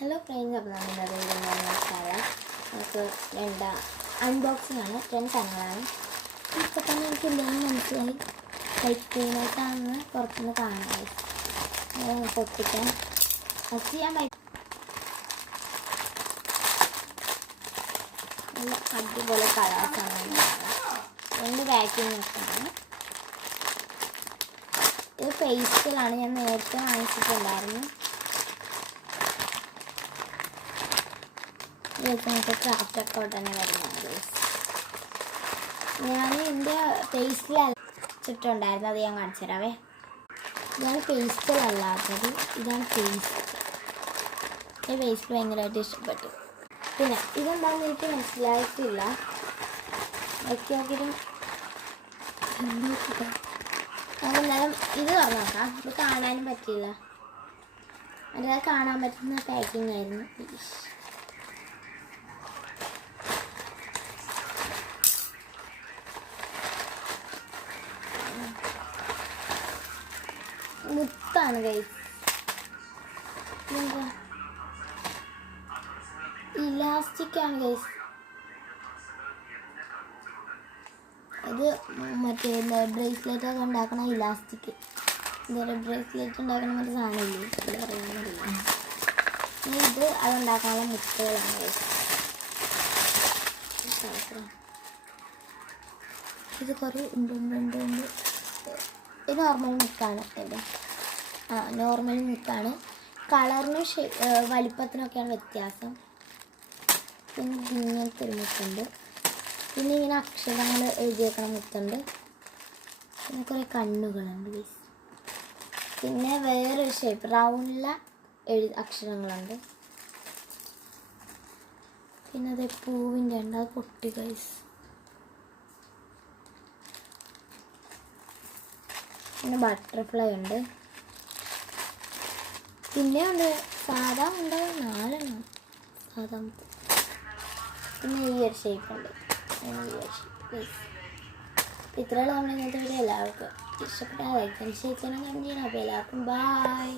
Hello friends, അപ്പോൾ നമ്മുടെ video വെച്ചാൽ നമുക്ക് അൺബോക്സിംഗ് ആണ്. 2 സാധനങ്ങളാണ്. ഇപ്പോൾ തന്നെ എനിക്ക് എന്തെങ്കിലും മനസ്സിലായി. ലൈറ്റ് ക്ലീനായിട്ടാണെന്ന് പുറത്തുനിന്ന് കാണാം. പൊട്ടിക്കാൻ ഫസ്റ്റ് ചെയ്യാൻ നല്ല അടിപൊളി കളേഴ്സാണ്. 2 പാക്കിങ് ഒക്കെയാണ്. ഇത് പേസ്റ്റിലാണ്, ഞാൻ നേരത്തെ വാങ്ങിച്ചിട്ടുണ്ടായിരുന്നു. നമുക്ക് ക്രാഫ്റ്റ് ഒക്കെ തന്നെ വരുന്നത്. ഞാൻ എൻ്റെ പേസ്റ്റിൽ അരച്ചിട്ടുണ്ടായിരുന്നു, അത് ഞാൻ കാണിച്ചു തരാവേ. ഇതാണ് പേസ്റ്റിലല്ലാത്തത്, ഇതാണ് പേസ്റ്റ്. ഈ പേസ്റ്റ് ഭയങ്കരമായിട്ട് ഇഷ്ടപ്പെട്ടു. പിന്നെ ഇതെന്താണെന്ന് എനിക്ക് മനസ്സിലായിട്ടില്ല. നോക്കിയാലും അതെന്നാലും ഇത് തുറന്നു നോക്കാം. ഇത് കാണാനും പറ്റില്ല, അല്ലാതെ കാണാൻ പറ്റുന്ന പാക്കിംഗ് ആയിരുന്നു. മുത്താണ് ഗൈസ്. എന്താ ഇലാസ്റ്റിക്കാണ് ഗൈസ്. ഇത് മറ്റേ ബ്രേസ്ലെറ്റ് ഒക്കെ ഉണ്ടാക്കണ ഇലാസ്റ്റിക്. ഇതൊരു ബ്രേസ്ലെറ്റ് ഉണ്ടാക്കണ മറ്റേ സാധനമില്ലേ, ഇത് പറയാനറിയില്ല. ഇത് അതുണ്ടാക്കാനുള്ള മുത്തുകളാണ് ഗൈസ്. ഇത് കുറേ ഉണ്ട്. ഇത് നോർമൽ മുത്താണ്. നോർമൽ മുത്താണ്. കളറിനും വലിപ്പത്തിനൊക്കെയാണ് വ്യത്യാസം. പിന്നെ ഇങ്ങനത്തെ ഒരു മുത്തുണ്ട്. പിന്നെ ഇങ്ങനെ അക്ഷരങ്ങൾ എഴുതി വെക്കണ മുത്തുണ്ട്. പിന്നെ കുറേ കണ്ണുകളുണ്ട്. പിന്നെ വേറൊരു ഷേപ്പ് റൗണ്ടിലെ അക്ഷരങ്ങളുണ്ട്. പിന്നെ അത് പൂവിൻ്റെ ഉണ്ട്, അത് പൊട്ടി ഗൈസ്. പിന്നെ ബട്ടർഫ്ലൈ ഉണ്ട്. പിന്നെ ഉണ്ട് സാധാ ഉണ്ട്, 4 എണ്ണം സാധാ. പിന്നെ ഈ ഒരു ഷേപ്പ് ഉണ്ട്. ഇത്രയുള്ള നമ്മൾ ഇന്നത്തെ വീഡിയോ. എല്ലാവർക്കും ഇഷ്ടപ്പെട്ടാൽ ലൈക്ക് ചെയ്യണം, കമന്റ് ചെയ്യണം. അപ്പോൾ എല്ലാവർക്കും ബൈ.